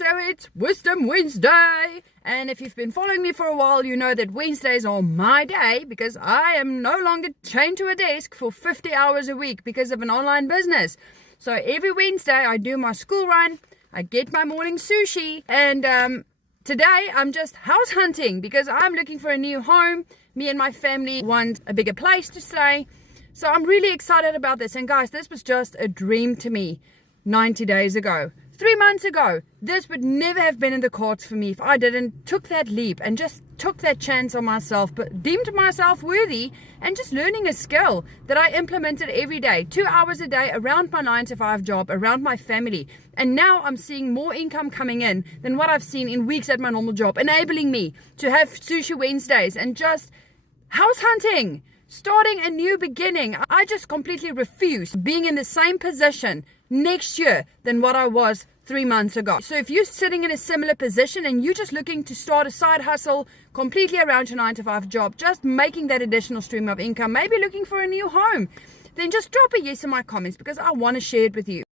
so it's Wisdom Wednesday. And if you've been following me for a while, you know that Wednesdays are my day because I am no longer chained to a desk for 50 hours a week because of an online business. So every Wednesday I do my school run, I get my morning sushi, and today I'm just house hunting because I'm looking for a new home. Me and my family want a bigger place to stay. So I'm really excited about this. And guys, this was just a dream to me 90 days ago. 3 months ago, this would never have been in the cards for me if I didn't took that leap and just took that chance on myself, but deemed myself worthy and just learning a skill that I implemented every day, 2 hours a day around my 9-to-5 job, around my family. And now I'm seeing more income coming in than what I've seen in weeks at my normal job, enabling me to have Sushi Wednesdays and just house hunting, starting a new beginning. I just completely refuse being in the same position next year than what I was 3 months ago. So if you're sitting in a similar position and you're just looking to start a side hustle completely around your 9-to-5 job, just making that additional stream of income, maybe looking for a new home, then just drop a yes in my comments because I want to share it with you.